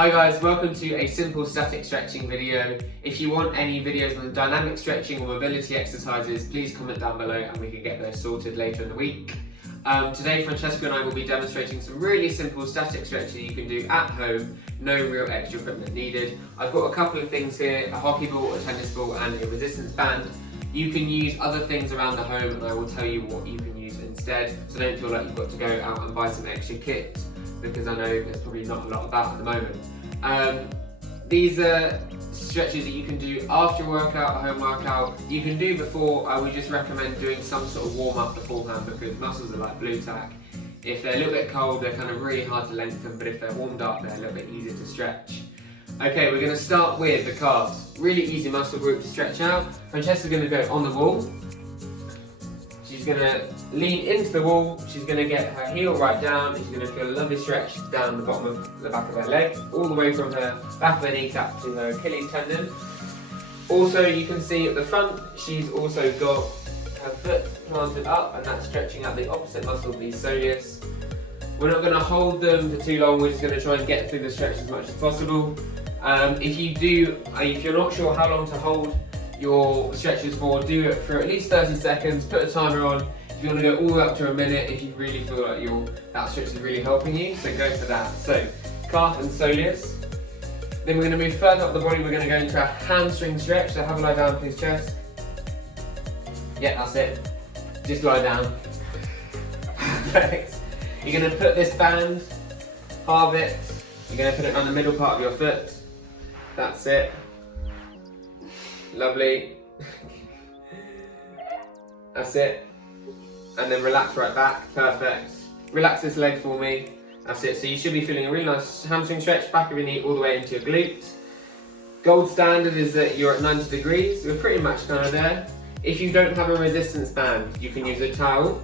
Hi guys, welcome to a simple static stretching video. If you want any videos on the dynamic stretching or mobility exercises, please comment down below and we can get those sorted later in the week. Today Francesca and I will be demonstrating some really simple static stretching you can do at home, no real extra equipment needed. I've got a couple of things here, a hockey ball, a tennis ball and a resistance band. You can use other things around the home and I will tell you what you can use instead, so don't feel like you've got to go out and buy some extra kit, because I know there's probably not a lot of that at the moment. These are stretches that you can do after a workout, a home workout. You can do before. I would just recommend doing some sort of warm up beforehand, because muscles are like blue tack. If they're a little bit cold, they're kind of really hard to lengthen, but if they're warmed up, they're a little bit easier to stretch. Okay, we're going to start with the calves. Really easy muscle group to stretch out. Francesca's going to go on the wall. She's going to lean into the wall, she's going to get her heel right down and she's going to feel a lovely stretch down the bottom of the back of her leg, all the way from her back of her kneecap to her Achilles tendon. Also, you can see at the front, she's also got her foot planted up and that's stretching out the opposite muscle, the soleus. We're not going to hold them for too long, we're just going to try and get through the stretch as much as possible. If you're not sure how long to hold your stretches for, do it for at least 30 seconds, put a timer on. If you want to go all the way up to a minute, if you really feel like that stretch is really helping you, so go for that. So, calf and soleus. Then we're going to move further up the body, we're going to go into a hamstring stretch, so have a lie down please, chest. Yeah, that's it. Just lie down. Perfect. You're going to put this band, halve it, you're going to put it on the middle part of your foot. That's it. Lovely. That's it. And then relax right back. Perfect. Relax this leg for me. That's it. So you should be feeling a really nice hamstring stretch, back of your knee all the way into your glute. Gold standard is that you're at 90 degrees. We're pretty much kind of there. If you don't have a resistance band, you can use a towel.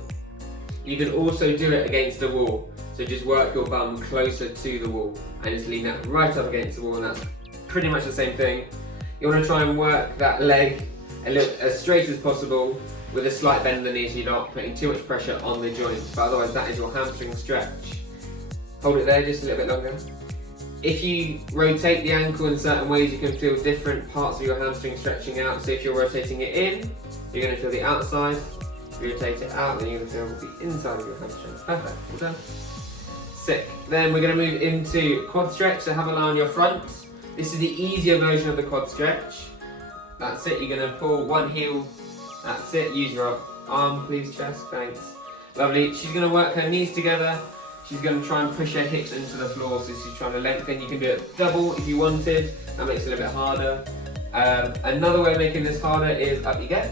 You can also do it against the wall. So just work your bum closer to the wall and just lean that right up against the wall, and that's pretty much the same thing. You want to try and work that leg as straight as possible with a slight bend in the knee so you're not putting too much pressure on the joint, but otherwise that is your hamstring stretch. Hold it there just a little bit longer. If you rotate the ankle in certain ways, you can feel different parts of your hamstring stretching out. So if you're rotating it in, you're going to feel the outside. If you rotate it out, then you're going to feel the inside of your hamstring. Perfect, well done. Sick. Then we're going to move into quad stretch, so have a lie on your front. This is the easier version of the quad stretch. That's it, you're going to pull one heel. That's it, use your arm please, chest, thanks. Lovely, she's going to work her knees together. She's going to try and push her hips into the floor, so she's trying to lengthen. You can do it double if you wanted, that makes it a little bit harder. Another way of making this harder is up you get.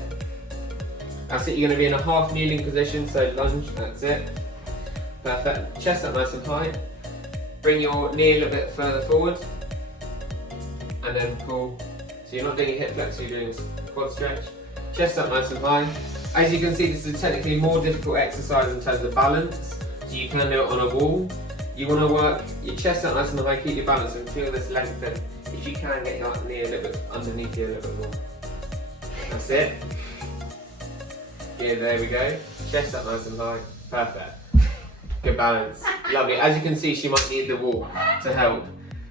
That's it, you're going to be in a half kneeling position, so lunge, that's it. Perfect, chest up nice and high. Bring your knee a little bit further forward. And then pull. So you're not doing a hip flex, you're doing a quad stretch. Chest up nice and high. As you can see, this is a technically more difficult exercise in terms of balance. So you can do it on a wall. You want to work your chest up nice and high, keep your balance and feel this lengthen. If you can, get your knee a little bit underneath you a little bit more. That's it. Yeah, there we go. Chest up nice and high. Perfect. Good balance. Lovely. As you can see, she might need the wall to help.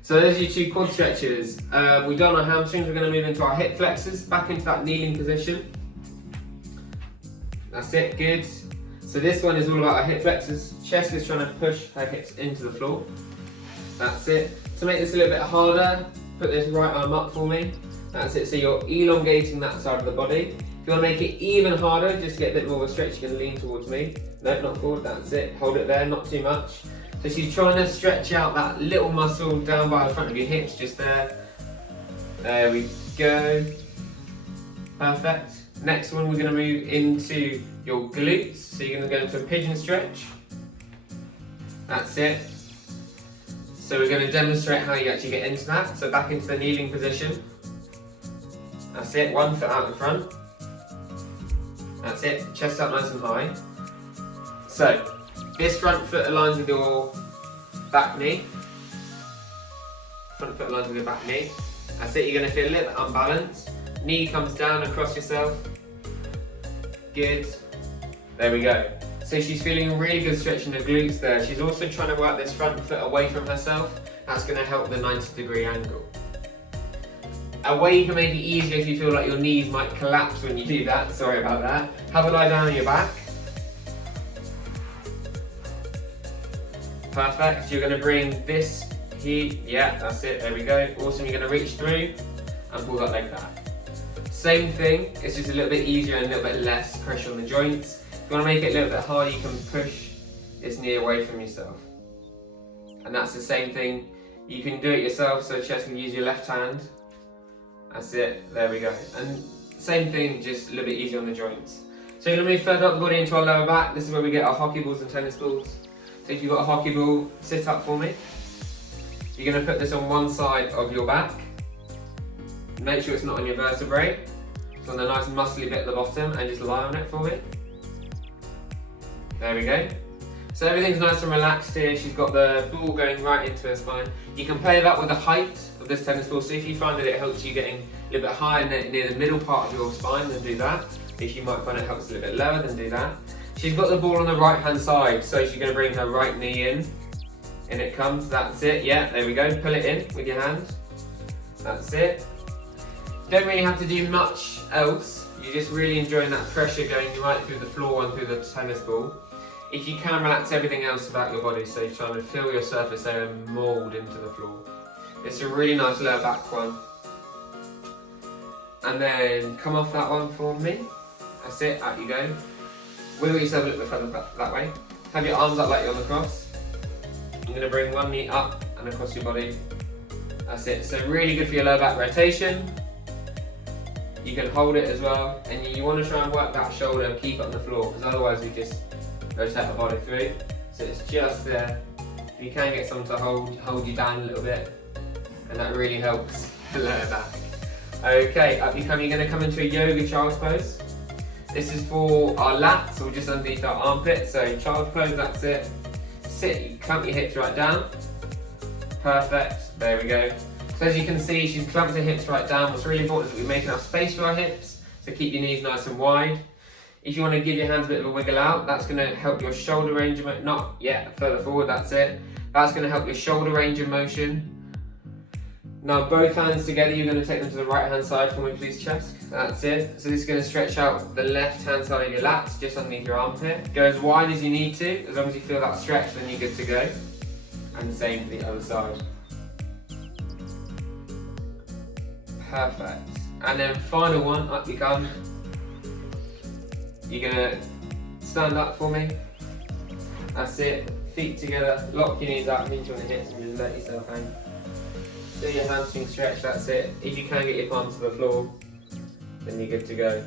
So those are your two quad stretches. We've done our hamstrings, we're going to move into our hip flexors, back into that kneeling position. That's it, good. So this one is all about our hip flexors. Chest is trying to push her hips into the floor. That's it. To make this a little bit harder, put this right arm up for me. That's it, so you're elongating that side of the body. If you want to make it even harder, just get a bit more of a stretch, you can lean towards me. No, not forward, that's it. Hold it there, not too much. So she's trying to stretch out that little muscle down by the front of your hips, just there. There we go. Perfect. Next one, we're going to move into your glutes. So you're going to go into a pigeon stretch. That's it. So we're going to demonstrate how you actually get into that. So back into the kneeling position. That's it, one foot out in front. That's it, chest up nice and high. So, this front foot aligns with your back knee. Front foot aligns with your back knee. That's it, you're going to feel a little bit unbalanced. Knee comes down across yourself. Good. There we go. So she's feeling a really good stretch in her glutes there. She's also trying to work this front foot away from herself. That's going to help the 90-degree angle. A way you can make it easier if you feel like your knees might collapse when you do that, sorry about that. Have a lie down on your back. Perfect. You're going to bring this here, yeah, that's it, there we go. Awesome, you're going to reach through and pull that leg back. Same thing, it's just a little bit easier and a little bit less pressure on the joints. If you want to make it a little bit harder, you can push this knee away from yourself. And that's the same thing. You can do it yourself, so Francesca can use your left hand. That's it, there we go. And same thing, just a little bit easier on the joints. So you're going to move further up the body into our lower back. This is where we get our hockey balls and tennis balls. So if you've got a hockey ball, sit up for me. You're going to put this on one side of your back. Make sure it's not on your vertebrae. It's on the nice muscly bit at the bottom, and just lie on it for me. There we go. So everything's nice and relaxed here. She's got the ball going right into her spine. You can play that with the height of this tennis ball. So if you find that it helps you getting a little bit higher near the middle part of your spine, then do that. If you might find it helps a little bit lower, then do that. She's got the ball on the right hand side, so she's going to bring her right knee in. In it comes, that's it, yeah, there we go. Pull it in with your hand. That's it. Don't really have to do much else. You're just really enjoying that pressure going right through the floor and through the tennis ball. If you can, relax everything else about your body, so you're trying to feel your surface area mould into the floor. It's a really nice lower back one. And then come off that one for me. That's it, out you go. Wiggle yourself a little bit further that way. Have your arms up like you're on the cross. I'm going to bring one knee up and across your body. That's it. So really good for your lower back rotation. You can hold it as well, and you want to try and work that shoulder and keep it on the floor, because otherwise we just rotate the body through. So it's just there. You can get someone to hold you down a little bit, and that really helps the lower back. Okay, up you come. You're going to come into a yoga child's pose. This is for our lats, or just underneath our armpit. So child's pose, that's it. Sit, you clamp your hips right down. Perfect, there we go. So as you can see, she's clamped her hips right down. What's really important is that we make enough space for our hips, so keep your knees nice and wide. If you want to give your hands a bit of a wiggle out, that's going to help your shoulder range of motion. Not yet, further forward, that's it. That's going to help your shoulder range of motion. Now both hands together, you're going to take them to the right hand side for me, please, Francesca. That's it. So this is going to stretch out the left hand side of your lats, just underneath your armpit. Go as wide as you need to. As long as you feel that stretch, then you're good to go. And the same for the other side. Perfect. And then final one, up you come. You're going to stand up for me. That's it. Feet together, lock your knees up, hinge on the hips, and just let yourself hang. Do your hamstring stretch, that's it. If you can get your palms to the floor, then you're good to go.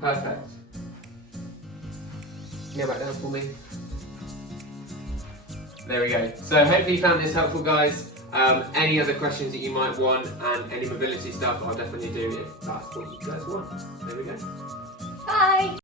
Perfect. Go back down for me. There we go. So hopefully you found this helpful, guys. Any other questions that you might want and any mobility stuff, I'll definitely do if that's what you guys want. There we go. Bye!